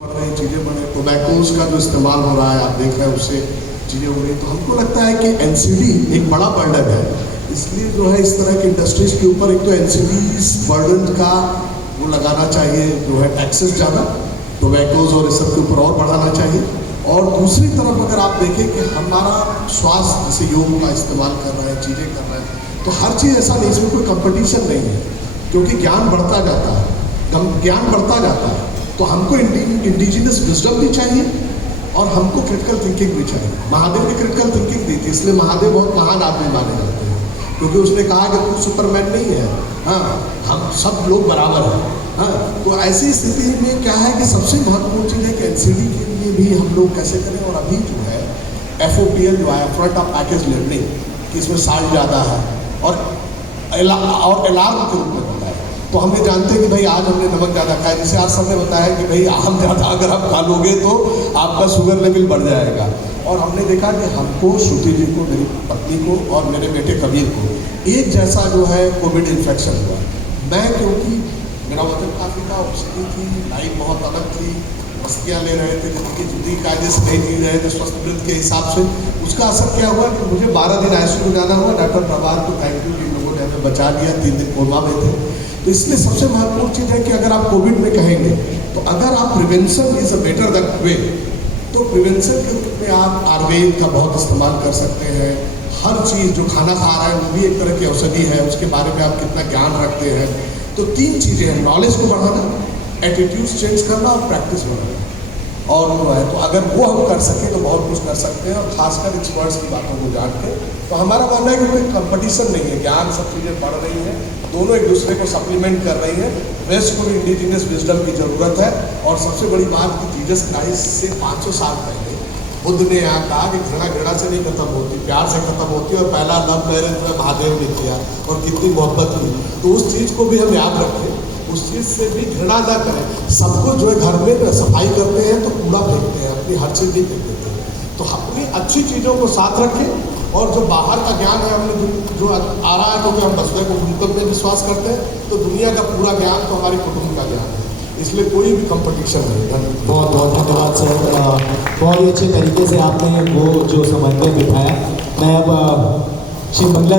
बढ़ रही चीज़ें बढ़ रही, टोबैकोज का जो इस्तेमाल हो रहा है आप देख रहे हैं, उससे चीज़ें हो रही। तो हमको लगता है कि एनसीडी एक बड़ा बर्डन है, इसलिए जो है इस तरह की इंडस्ट्रीज के ऊपर एक तो एनसीडी बर्डन का वो लगाना चाहिए, जो है टैक्सेस ज़्यादा टोबैकोज और इस सब के ऊपर और बढ़ाना चाहिए। और दूसरी तरफ अगर आप देखें कि हमारा स्वास्थ्य जैसे योग का इस्तेमाल कर रहे हैं, चीज़ें कर रहे हैं, तो हर चीज़ ऐसा नहीं, इसमें कोई कंपटीशन नहीं है, क्योंकि ज्ञान बढ़ता जाता है, ज्ञान बढ़ता जाता है। तो हमको इंडिजिनस विजडम भी चाहिए और हमको क्रिटिकल थिंकिंग भी चाहिए। महादेव ने क्रिटिकल थिंकिंग दी थी, इसलिए महादेव बहुत महान आदमी माने जाते हैं, क्योंकि उसने कहा कि तू सुपरमैन नहीं है, हाँ हम सब लोग बराबर हैं। हाँ, तो ऐसी स्थिति में क्या है कि सबसे महत्वपूर्ण चीज़ है कि एनसीडी के लिए भी हम लोग कैसे करें। और अभी जो है FOPL जो है फ्रंट ऑफ पैकेज लर्निंग, कि इसमें साल ज़्यादा है और अलार्म के रूप में होता है। तो हम ये जानते हैं कि भाई आज हमने नमक ज़्यादा खाया, जैसे आज सबने बताया कि भाई आम ज़्यादा अगर आप खा लोगे तो आपका शुगर लेवल बढ़ जाएगा। और हमने देखा कि हमको, श्रुति जी को, मेरी पत्नी को और मेरे बेटे कबीर को एक जैसा जो है कोविड इन्फेक्शन हुआ। मैं क्योंकि मेरा वजन काफ़ी था, ऑक्सीजन थी, लाइफ बहुत अलग थी, मस्तियाँ ले रहे थे, जिंदगी कायदे से नहीं जी रहे थे स्वस्थ वृद्ध के हिसाब से, उसका असर क्या हुआ कि मुझे 12 दिन ICU में जाना हुआ। डॉक्टर प्रभात को थैंक यू, इन लोगों ने हमें बचा लिया, 3 दिन कोमा में थे। तो इसलिए सबसे महत्वपूर्ण चीज़ है कि अगर आप कोविड में कहेंगे तो अगर आप prevention is a better than way, तो प्रिवेंशन के रूप में आप आयुर्वेद का बहुत इस्तेमाल कर सकते हैं। हर चीज़ जो खाना खा रहा है वो भी एक तरह की औषधि है, उसके बारे में आप कितना ज्ञान रखते हैं। तो 3 चीज़ें हैं, नॉलेज को बढ़ाना, एटीट्यूड चेंज करना और प्रैक्टिस बढ़ाना। और वो है, तो अगर वो हम कर सकें तो बहुत कुछ कर सकते हैं, और खासकर एक्सपर्ट्स की बातों को जान के। तो हमारा मानना है कि कोई कंपटीशन नहीं है, ज्ञान सब चीज़ें बढ़ रही हैं, दोनों एक दूसरे को सप्लीमेंट कर रही हैं। वेस्ट को भी इंडिजिनियस विजडम की ज़रूरत है। और सबसे बड़ी बात कि जीसस क्राइस्ट से 500 साल पहले बुद्ध ने यहाँ कहा कि घृणा से नहीं खत्म होती, प्यार से खत्म होती है। और पहला लव मैरिज में महादेव ने किया और कितनी मोहब्बत हुई। तो उस चीज़ को भी हम याद रखें, उस चीज़ से भी घृणा ना करें। सबको जो है घर में सफाई करते हैं तो कूड़ा फेंकते हैं, अपनी हर चीज़ नहीं फेंक देते हैं। तो अपनी अच्छी चीज़ों को साथ रखें, और जो बाहर का ज्ञान है हमने जो आ रहा है, क्योंकि हम बसवे को कुटुंब में विश्वास करते हैं, तो दुनिया का पूरा ज्ञान तो हमारी कुटुंब का ज्ञान है, इसलिए कोई भी कंपटीशन नहीं। धन्यवाद, बहुत बहुत धन्यवाद सर, बहुत ही अच्छे तरीके से आपने वो जो समन्वय बिठाया। मैं अब श्री मंगला